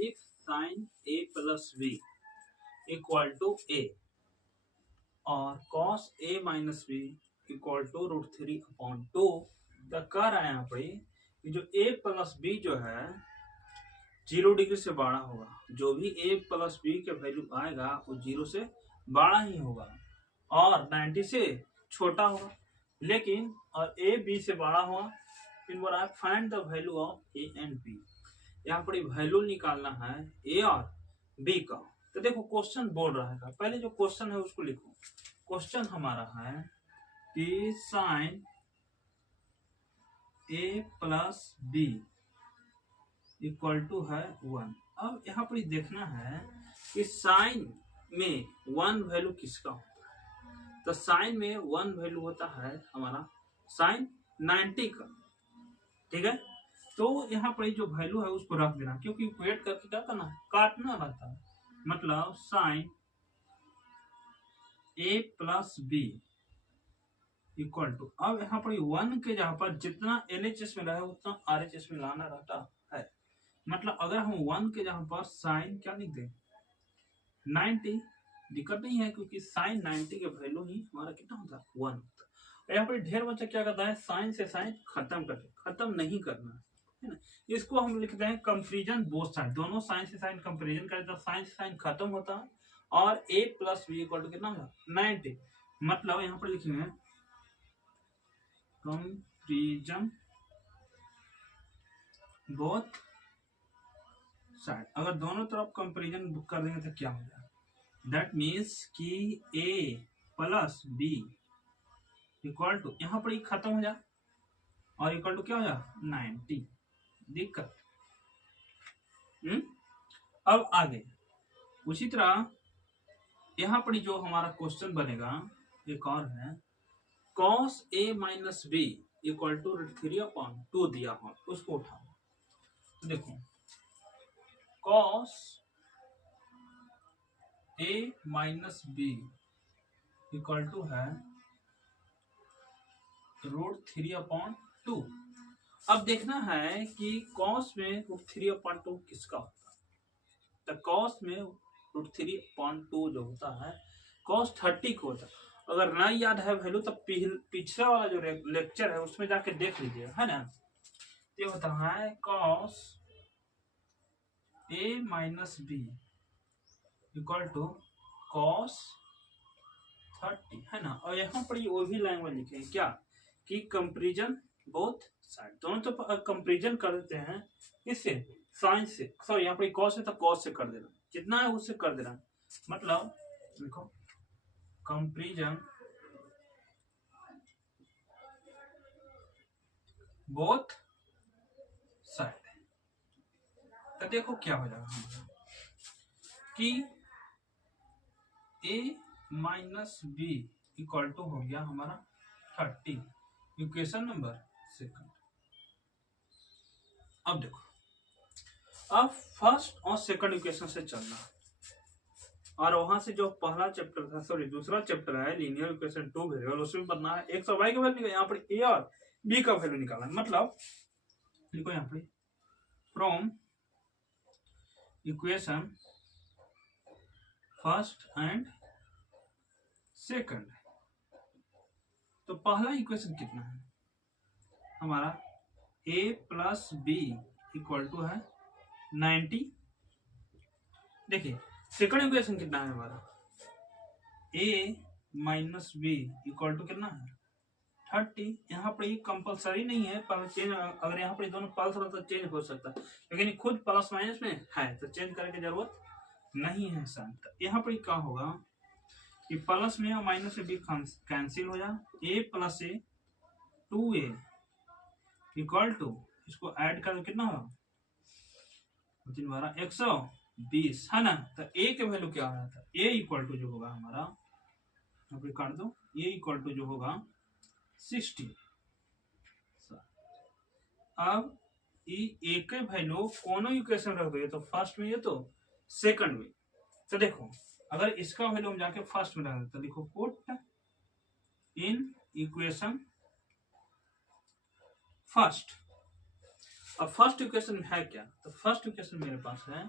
If sin a plus b equal to a और cos a minus b equal to √3/2, तो कह रहा है यहाँ पे कि जो ए प्लस बी जो है 0 डिग्री से बड़ा होगा। जो भी a प्लस बी के वैल्यू आएगा वो 0 से बड़ा ही होगा और 90 से छोटा होगा। लेकिन और a b से बड़ा होगा। इन बार find the value of a and b। यहाँ पर वैल्यू निकालना है a और b का। तो देखो क्वेश्चन बोल रहा है, पहले जो क्वेश्चन है उसको लिखो। क्वेश्चन हमारा है कि sine a plus b equal to है 1। अब यहाँ पर देखना है कि साइन में 1 वैल्यू किसका होता है। तो साइन में 1 वैल्यू होता है हमारा साइन 90 का, ठीक है। तो यहाँ पर जो वैल्यू है उसको रख देना, क्योंकि इक्वेट करके क्या करना है, काटना रहता है। मतलब sine a plus b equal to, अब यहाँ पर 1 के जहाँ पर जितना LHS में रहे उतना RHS में लाना रहता है। मतलब अगर हम 1 के जहां पर साइन क्या लिख दें 90, दिक्कत नहीं है क्योंकि साइन 90 के वैल्यू ही हमारा कितना होता है 1। यहाँ पर ढेर बच्चा क्या करता है, साइन से साइन खत्म कर दे, खत्म नहीं करना है ना। इसको हम लिखते हैं कंपेरिजन बोथ साइड, दोनों साइन से साइन कंपेरिजन करते हैं, साइन से साइन खत्म होता है और a plus b equal to कितना होगा 90। मतलब यहाँ पर लिखेंगे कंपेरिजन बोथ साइड। अगर दोनों तरफ कंपैरिजन कर देंगे तो क्या हो जाएगा, दैट मीन्स कि a plus b equal to, यहाँ पर खत्म हो जाए और इक्वल टू क्या हो जाए 90। दिक्कत अब आगे उसी तरह यहाँ पर जो हमारा क्वेश्चन बनेगा एक और है, cos a minus b equal to √3/2 दिया हो, उसको उठाओ। देखो cos a minus b equal to है √3/2। अब देखना है कि cos में √3/2 किसका होता है। तो cos में √3/2 जो होता है cos 30 को होता है। अगर नहीं याद है वैल्यू तो पिछला वाला जो लेक्चर है उसमें जाके देख लीजिए, है ना। ये होता है cos a minus b equal to cos 30, है ना। और यहाँ पर वो भी लैंग्वेज लिखे हैं क्या कि कंपेरिजन बोथ साइड, दोनों तो कंपेरिजन कर देते हैं इससे साइन से, सॉरी यहाँ पर cos है तो cos से कर देना, जितना है उससे कर देना। मतलब देखो कंपेरिजन बोथ साइड, तो देखो क्या हो जाएगा कि a minus b equal to हो गया हमारा 30, इक्वेशन नंबर 2। अब देखो, अब फर्स्ट और सेकंड इक्वेशन से चलना और वहां से जो पहला चैप्टर था, सॉरी दूसरा चैप्टर है लीनियर इक्वेशन 2 वेरिएबल, उसमें बनना है x और y का वैल्यू, यहाँ पर a और b का वैल्यू निकालना है। मतलब देखो यहाँ पे from equation first and second, तो पहला इक्वेशन कितना है हमारा a plus b equal to है 90। देखिए सेकंड इक्वेशन कितना है हमारा a minus b equal to कितना है 30। यहाँ पर ये कंपलसरी नहीं है, पर चेंज अगर यहाँ पर दोनों प्लस हो तो चेंज हो सकता है, लेकिन खुद प्लस माइनस में है तो चेंज करने की जरूरत नहीं है सर। यहाँ पर क्या होगा कि प्लस में और माइनस में भी कैंसिल हो जाए, a plus a 2a equal to, इसको ऐड कर कितना होगा 120, है ना। तो a के वैल्यू क्या आया था, a इक्वल टू जो होगा हमारा यहाँ पे कर दो, a इक्वल टू जो होगा 60। अब ए के वैल्यू कोनो इक्वेशन रख दो, तो फर्स्ट में ये तो सेकंड में। तो देखो अगर इसका वैल्यू हम जाके फर्स्ट में डाल तो लिखो पुट इन इक्वेशन फर्स्ट। अब फर्स्ट इक्वेशन है क्या, तो फर्स्ट इक्वेशन मेरे पास है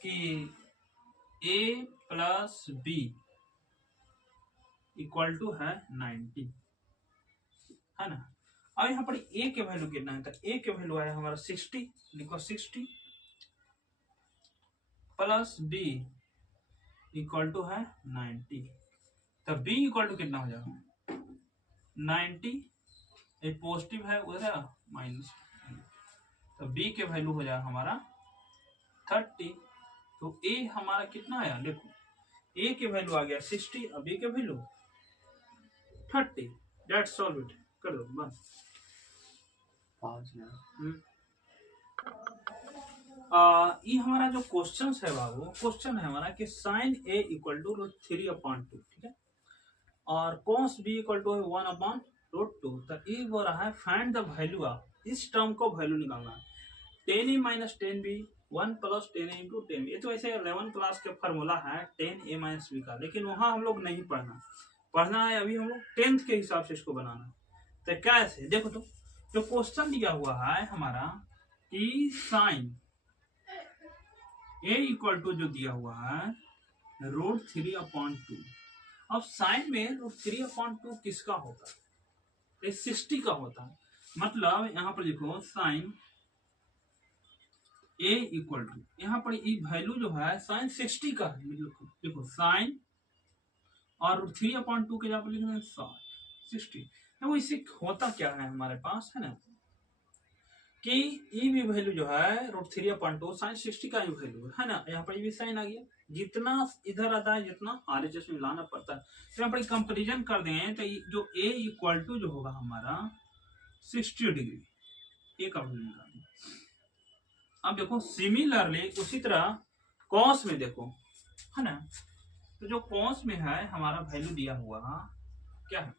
कि a plus b equal to है 90, है ना। अब यहाँ पर a के वैल्यू कितना है, तो a के वैल्यू आया हमारा 60, लिखो 60 प्लस b इक्वल टू है 90, तो b इक्वल टू कितना हो जाएगा 90, ये पॉजिटिव है उधर माइनस, तो b के वैल्यू हो जाएगा हमारा 30, तो a हमारा कितना आया, देखो a के वैल्यू आ गया 60 और b के वैल्यू 30, दैट्स सॉल्व इट, कर दो बस। ये हमारा जो क्वेश्चन है बाबू, क्वेश्चन है हमारा कि साइन a इक्वल टू √3/2, ठीक है, और cos b इक्वल टू 1/√2, तो ये हो रहा है फाइंड द वैल्यू ऑफ, इस टर्म को वैल्यू निकालना है, 10a minus 10b 1 plus 10a into 10, ये तो ऐसे 11 क्लास के फॉर्मूला है 10a माइनस b का, लेकिन वहां हम लोग नहीं पढ़ना है, अभी हम लोग 10th के हिसाब से इसको बनाना। तो कैसे, देखो तो जो क्वेश्चन दिया हुआ है हमारा कि साइन a इक्वल टू जो दिया हुआ है √3/2, अब साइन में √3/2 किसका होता है, 60 का होता है, मतलब यहाँ पर देखो साइन a इक्वल टू, यहाँ पर ये वैल्यू जो है साइन 60 का है, देखो साइन और √3/2 के जगह पर लिख रहे हैं 60, तो इससे होता क्या है हमारे पास, है ना, कि ये भी वैल्यू जो है √3/2 साइन 60 का ही वैल्यू है ना, यहाँ पर ये भी साइन आ गया, जितना इधर आता है जितना RHS में लाना पड़ता है, तो यहाँ पर कंपेरिजन कर दें तो जो a इक्वल टू जो होगा हमारा 60 डिग्री, a का वैल्यू निकाल दें। अब देखो सिमिलरली उसी तरह कॉस में देखो, है ना, तो जो कॉस में है हमारा वैल्यू दिया हुआ क्या है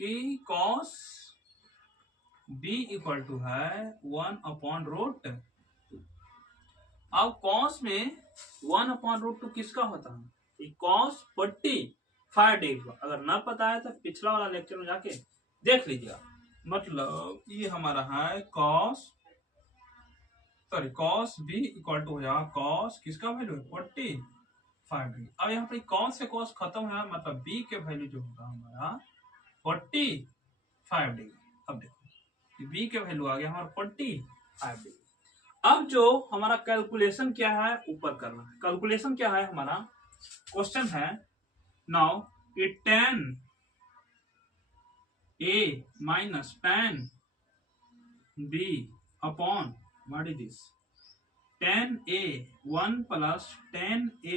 कि कॉस b इक्वल टू है 1/√2, अब कॉस में 1/√2 किसका होता है, कॉस 45 डिग्री, अगर ना पता है तो पिछला वाला लेक्चर में जाके देख लीजिएगा, मतलब ये हमारा है कॉस b इक्वल टू हो जाएगा कॉस किसका वैल्यू है 45 डिग्री। अब यहाँ पे कॉस से कॉस खत्म है, मतलब b के वैल्यू जो होगा हमारा 45 डिग्री। अब देखो b के वैल्यू आ गया हमारा 45 डिग्री। अब जो हमारा कैलकुलेशन क्या है ऊपर करना है, कैलकुलेशन क्या है हमारा, क्वेश्चन है नाउ कि tan a minus tan b upon what is this, tan a 1 plus tan a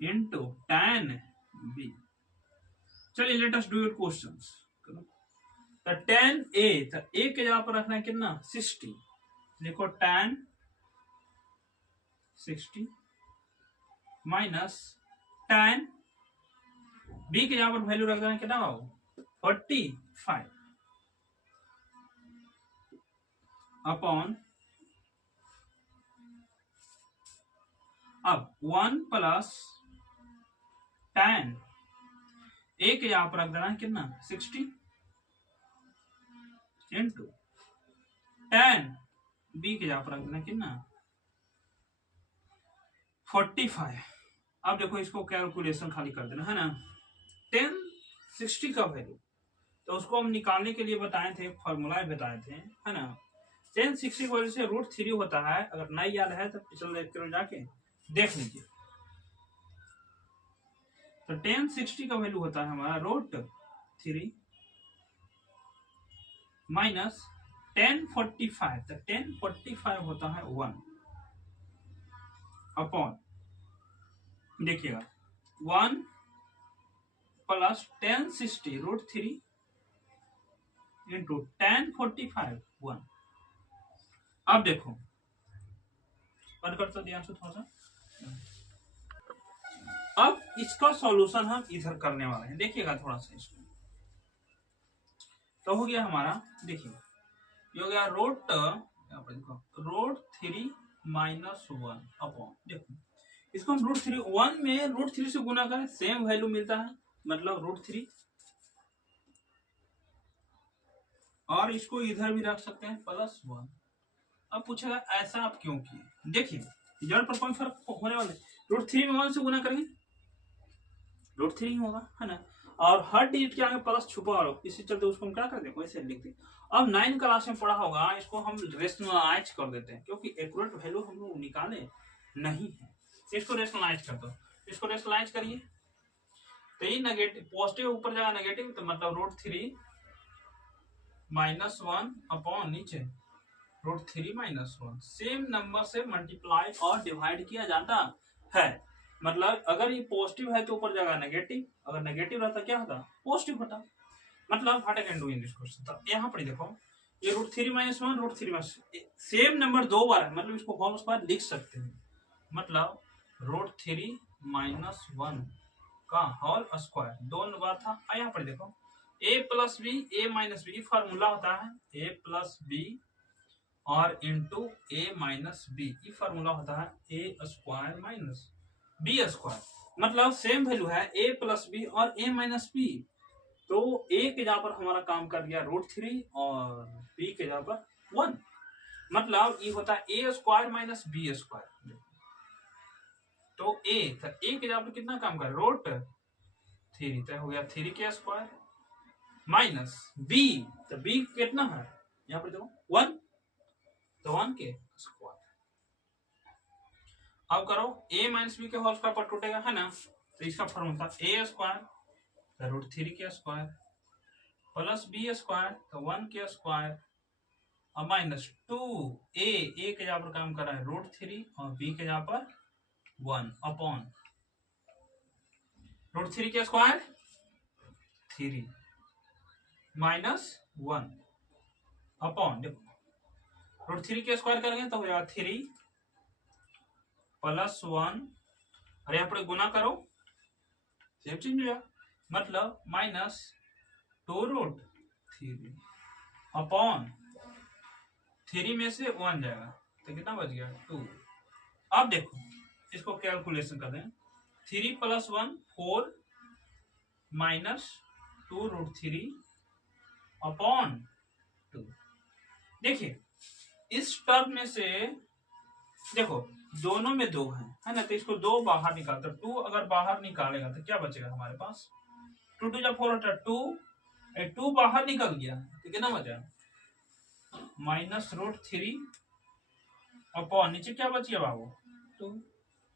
into tan b। चलिए let us do your questions. तो tan a, तो a के जगह पर रखना है कितना 60, देखो tan 60 माइनस tan b के जगह पर वैल्यू रख देना है कितना 45 अपॉन, अब 1 प्लस tan a के यहां पर रख देना है कितना 60 इंटू tan b के यहां पर रख देना कितना 45। अब देखो इसको कैलकुलेशन खाली कर देना है ना, tan 60 का वैल्यू तो उसको हम निकालने के लिए बताए थे, फॉर्मूला बताए थे, है ना, tan 60 की वजह से √3 होता है, अगर नहीं याद है तो पिछले लेक्चर में जाके देख लीजिए। तो tan 60 का वैल्यू होता है हमारा √3 माइनस tan 45, तो tan 45 होता है 1 अपॉन, देखिएगा 1 प्लस tan 60 √3 इंटू tan 45 1। अब देखो बंद करता ध्यान से थोड़ा सा, अब इसका सॉल्यूशन हम इधर करने वाले हैं, देखिएगा थोड़ा सा इसको, तो हो गया हमारा, देखिए ये हो गया √3 माइनस 1 अपॉन, देखो इसको हम √3 1 में √3 से गुना करें सेम वैल्यू मिलता है, मतलब √3, और इसको इधर भी रख सकते हैं +1। अब पूछेगा ऐसा आप क्यों किए, देखिए रिजल्ट पर कोई फर्क होने वाला है। √3 में 1 से गुना करेंगे √3 होगा, है ना। और हर डिजिट के आगे प्लस छुपा हो, इसी चलते उसको हम क्या कर दें, वैसे लिख दें। अब 9 क्लास में पढ़ा होगा, इसको हम रेशनलाइज कर देते हैं, क्योंकि एक्यूरेट वैल्यू हम लोग निकाले नहीं है। इसको रेशनलाइज कर दो, इसको रेशनलाइज करिए तो ये नेगेटिव पॉजिटिव ऊपर जाएगा नेगेटिव, तो मतलब √3 -1 अपॉन नीचे √3 -1 सेम नंबर से मल्टीप्लाई और डिवाइड किया जाता है। मतलब अगर ये पॉजिटिव है तो ऊपर जाएगा नेगेटिव, अगर नेगेटिव रहता क्या होता, पॉजिटिव होता। मतलब what I can do in this question, यहाँ पर देखो ये √3 -1 √3 सेम नंबर दो बार है, मतलब इसको होल स्क्वायर लिख सकते हैं। मतलब √3 -1 का होल स्क्वायर दोनों बार था। यहाँ पर देखो a + b a - b formula होता है a + b और इंटू a - b, ये फार्मूला होता है a² - b²। मतलब सेम वैल्यू है a + b और a - b, तो a के जगह पर हमारा काम कर गया √3 और b के जगह पर 1। मतलब ये होता है a² - b²। तो a के जगह पर कितना काम कर √3, तो हो गया 3 माइनस b, तो b कितना है यहाँ पर देखो 1, तो 1 के स्क्वायर। अब करो a - b के होल स्क्वायर पर टूटेगा, है ना। तो इसका फॉर्मूला था a² √3 प्लस b², तो 1 के स्क्वायर और माइनस 2a, a के जगह पर काम कर रहा है √3 और b के जगह पर 1 अपॉन √3 3 -1 अपॉन, देखो √3 करेंगे तो हो जाएगा 3 + 1 और यहाँ पर गुना करो सेम चीज हो जाएगा, मतलब -2√3 अपॉन 3 में से 1 जाएगा, तो कितना बच गया 2। अब देखो इसको कैलकुलेशन कर दें, 3 + 1 4 -2√3 अपॉन 2। देखिए इस टर्म में से देखो दोनों में 2 है ना, तो इसको 2 बाहर निकाल, तो 2 अगर बाहर निकालेगा तो क्या बचेगा हमारे पास, 2 × 4 होता है 2, 2 बाहर निकल गया तो कितना बचा -√3 अपॉन नीचे क्या बच गया बाबू 2,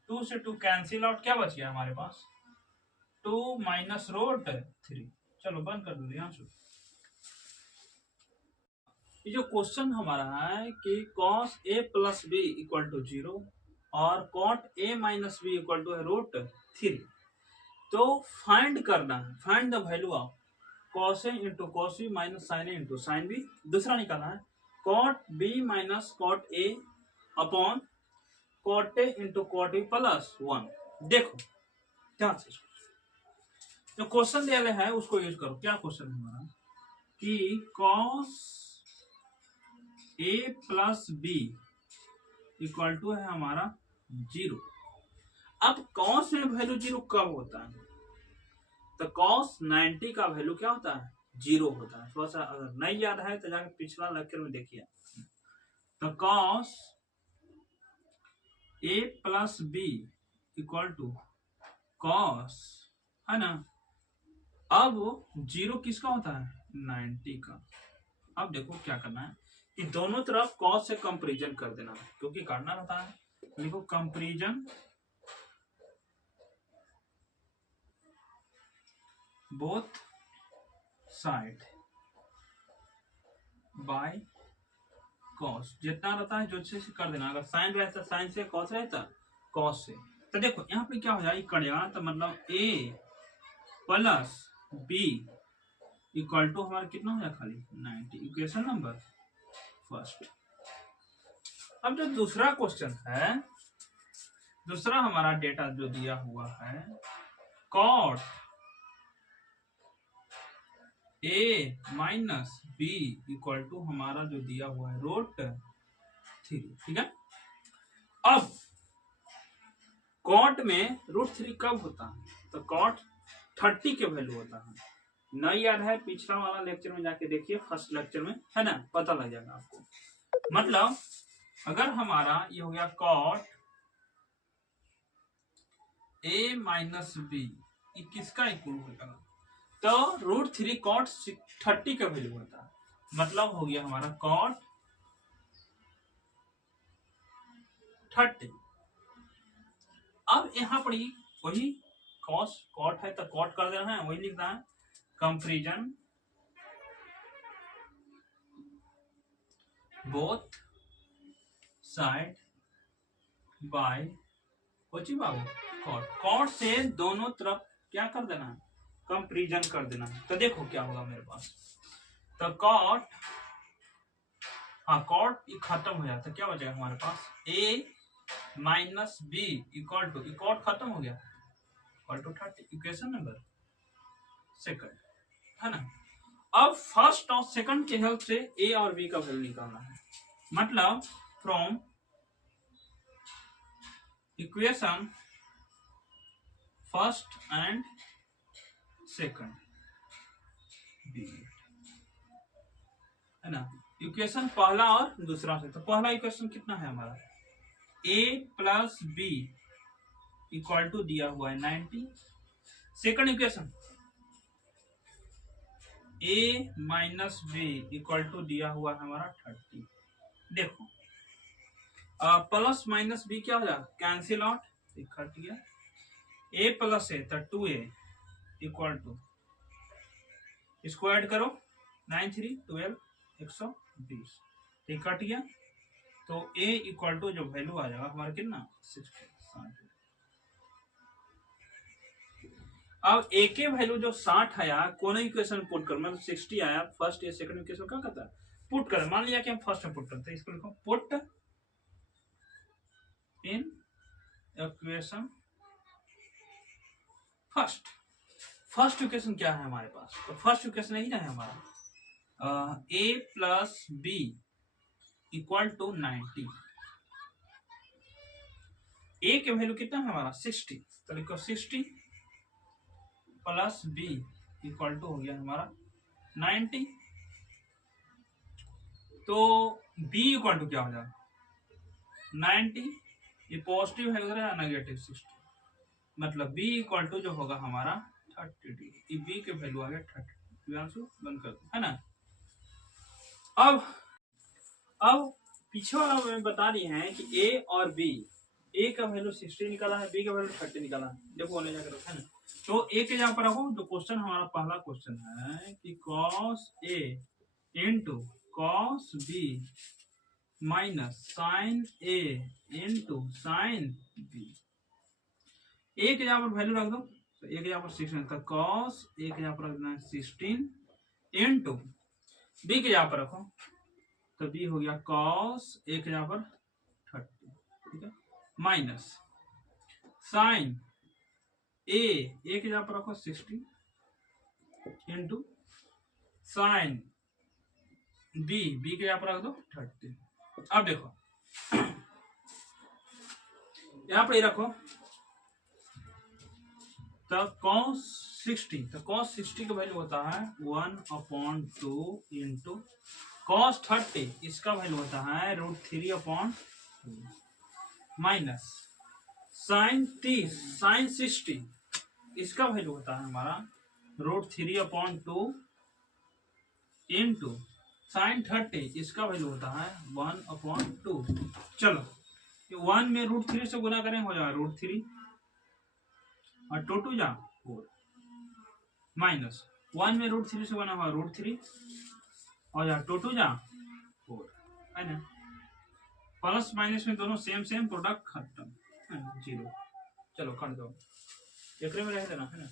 2 से 2 कैंसिल आउट, क्या बच गया हमारे पास 2 -√3। चलो बंद कर दो यहाँ से। ये जो क्वेश्चन हमारा है कि cos a + b = 0 और cot a - b = √3, तो फाइंड करना है, find the value of cos a × cos b - sin a × sin b। दूसरा निकालना है cot b - cot a upon cot a × cot b + 1। देखो ध्यान से जो क्वेश्चन दिया है उसको यूज करो। क्या क्वेश्चन हमारा कि cos a + b = है हमारा 0। अब cos में वैल्यू 0 कब होता है, तो cos 90 का वैल्यू क्या होता है 0 होता है। थोड़ा सा अगर नहीं याद है तो जाकर पिछला लेक्चर में देखिए। तो cos a + b = cos, है ना। अब 0 किसका होता है 90 का। अब देखो क्या करना है कि दोनों तरफ cos से कंपैरिजन कर देना, क्योंकि काटना रहता है। देखो comparison both side bye cos, जितना रहता है जो से कर देना। अगर साइन रहता साइन से, cos रहता cos से। तो देखो यहाँ पे क्या हो जाएगा कट जाएगा, तो मतलब a + b = हमारा कितना हो जाएगा खाली 90। Equation number first. अब जो दूसरा क्वेश्चन है, दूसरा हमारा डेटा जो दिया हुआ है cot a - b = हमारा जो दिया हुआ है √3, ठीक है। अब cot में √3 कब होता है, तो cot 30 के वैल्यू होता है। नहीं याद है पिछला वाला लेक्चर में जाके देखिए, फर्स्ट लेक्चर में, है ना, पता लग जाएगा आपको। मतलब अगर हमारा ये हो गया cot ए माइनस बी ये किसका इक्वल होगा? तो √3 कॉट 30 का वैल्यू होता है, मतलब हो गया हमारा कॉट 30। अब यहाँ पर वही कॉस कॉट है तो कॉट कर देना है, वही लिखना है कंपेरिजन बोथ साइड बाय बाबू कॉट। कॉट से दोनों तरफ क्या कर देना है? कंपेरिजन कर देना है। तो देखो क्या होगा मेरे पास, तो कॉट, हाँ कॉट खत्म हो जाता है, क्या बचेगा हमारे पास? A minus b equal to, cot खत्म हो गया, equal to 30। Equation number second है ना। अब फर्स्ट और सेकंड के हेल्प से ए और बी का वैल्यू निकालना है, मतलब from equation first and second b है ना। इक्वेशन पहला और दूसरा से, तो पहला इक्वेशन कितना है हमारा? a plus b equal to दिया हुआ है 90। Second equation a minus b equal to दिया हुआ है हमारा 30। देखो प्लस माइनस बी क्या हो जाएगा? कैंसिल आउट, कट गया। a प्लस है तो 2a इक्वल टू, इसको ऐड करो 9 3 12 120, ठीक कट गया। तो a इक्वल टू जो वैल्यू आ जाएगा हमारा कितना? 60। अब a के वैल्यू जो 60 आया, कौन इक्वेशन पुट कर, मतलब 60 आया फर्स्ट या सेकंड इक्वेशन क्या करता है? पुट कर। मान लिया कि हम फर्स्ट में पुट करते हैं, इसको लिखो put in equation first. First equation क्या है हमारे पास? तो फर्स्ट इक्वेशन यही ना है हमारा, a plus b equal to 90। a के वैल्यू कितना है हमारा? 60, तो लिखो 60 प्लस बी इक्वल टू हो गया हमारा 90। तो b इक्वल टू क्या हो जाएगा? 90, ये पॉजिटिव है उधर या नेगेटिव 60, मतलब b इक्वल टू जो होगा हमारा 30 डिग्री। b के वैल्यू आ गया 30। बंद कर दो है ना। अब पीछे वाला में बता दिए हैं कि a और b, a का वैल्यू 60 निकाला है, b का वैल्यू 30 निकाला है। देखो होने जाकर है ना। तो a के जहाँ पर रखो, जो क्वेश्चन हमारा पहला क्वेश्चन है कि cos a into cos b minus sin a into sin b, a के जहाँ पर वैल्यू रख दो, तो a के जहाँ पर 16 का cos a के जहाँ पर रखना है 16 इंटू b के जहाँ पर रखो, तो b हो गया cos a के जहाँ पर 30, ठीक है, माइनस साइन ए के जहाँ पर रखो 60 इंटू साइन बी के जहाँ पर रख दो 30। अब देखो यहाँ पर रखो, तो cos 60, तो cos 60 का वैल्यू होता है 1/2 इंटू cos 30, इसका वैल्यू होता है √3/2 माइनस साइन 30, साइन 60, इसका वैल्यू होता है हमारा √3/2 इंटू साइन 30, इसका वैल्यू होता है 1/2। चलो 1 में √3 से गुना करें, हो जाएगा √3 और 2 2 जा 4, माइनस 1 में √3 से गुना हुआ √3 और जा 2 2 जा 4 है ना। प्लस माइनस में दोनों सेम सेम, प्रोडक्ट खत्म, 0। चलो कर दो, एक में रह देना है ना।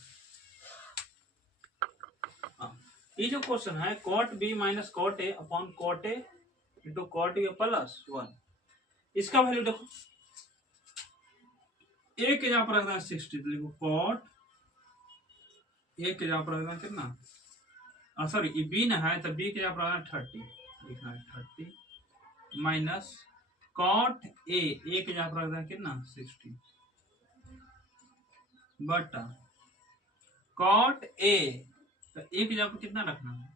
हाँ, ये जो क्वेश्चन है cot b minus cot a upon cot a into cot a plus 1, इसका वैल्यू देखो, a के जहाँ पर रखना है 60, तो लिखो cot a के जहाँ पर रखना है कितना, सॉरी ये b ना है, तो b के जहाँ पर रखना है 30, लिखना है 30 माइनस cot a के जहाँ पर रखना है कितना 60 बटा cot a, तो a के जहाँ पर कितना रखना है,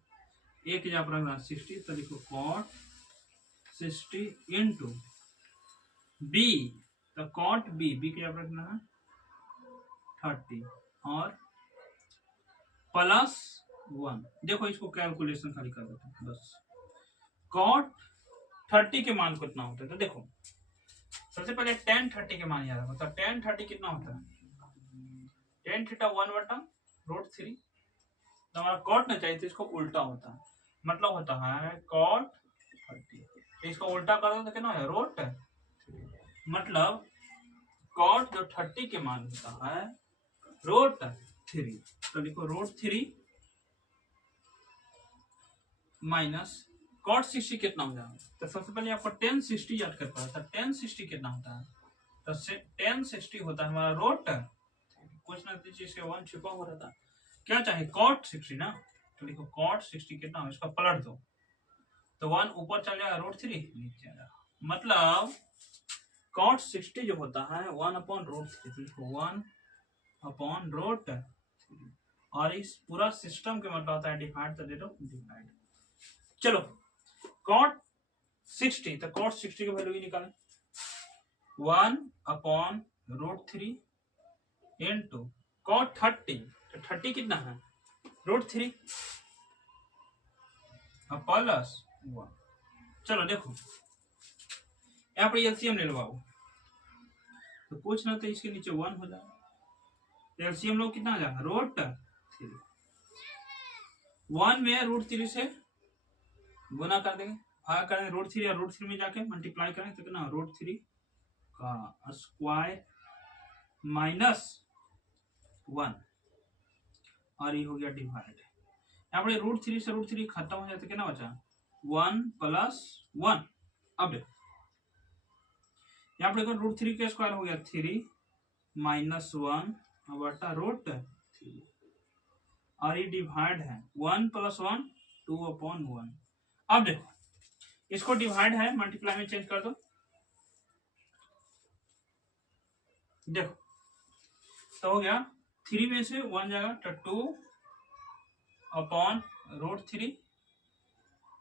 a के जहाँ पर रखना है 60, तो लिखो cot 60 इंटू b, तो cot b के जहाँ पर रखना है 30 और +1। देखो इसको कैलकुलेशन खाली कर देते हैं बस। cot 30 के मान कितना होता है, तो देखो सबसे पहले tan 30 के मान याद रखो। तो tan 30 कितना होता है, tan थीटा 1/√3। तो हमारा cot ना चाहिए तो इसको उल्टा होता है, मतलब होता है cot 30। तो इसको उल्टा कर दो तो कितना है √3। मतलब cot जो 30 के मान होता है √3। तो देखो √3 माइनस cot 60 कितना हो जाएगा। तो सबसे पहले आपको tan 60 याद कर पाया था। tan 60 कितना होता है, तो tan 60 होता है हमारा √3। कुछ ना कुछ इसके 1 छुपा हो रहा था, क्या चाहे cot 60 ना। तो देखो cot 60 कितना हो, इसका पलट दो तो 1 ऊपर चल जाएगा, √3 नीचे आ जाएगा। मतलब cot 60 जो होता है 1/√3। 1/√3। और इस पूरा सिस्टम के मतलब होता है डिवाइड, तो दे दो डिवाइड। चलो cot 60, तो cot 60 की वैल्यू निकालें 1/√3 इंटू cot 30। तो 30 कितना है √3 +1। चलो देखो यहाँ पर एलसीएम ले लो बाबू, तो कुछ ना तो इसके नीचे 1 हो जाएगा। एलसीएम लो कितना आ जाएगा √3। 1 में √3 से गुना कर देंगे, भाग करेंगे √3 या √3 में जाके मल्टीप्लाई करें तो कितना √3 का स्क्वायर -1 और ये हो गया डिवाइड। यहाँ पर √3 से √3 खत्म हो जाए तो कितना बचा 1 + 1। अब देखो यहाँ पर देखो √3 का स्क्वायर हो गया 3 -1 बटा √3 और ये डिवाइड है 1 + 1 2/1। अब देखो इसको डिवाइड है मल्टीप्लाई में चेंज कर दो। देखो तो हो गया 3 में से 1 जाएगा तो 2/√3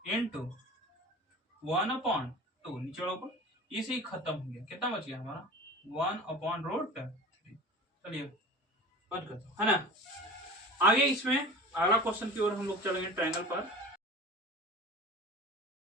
इंटू 1/2 नीचे वाला ऊपर, इसे ही खत्म हो गया। कितना बच गया हमारा 1/√3। चलिए बंद कर दो, है ना। आगे इसमें अगला क्वेश्चन की ओर हम लोग चलेंगे ट्रायंगल पर।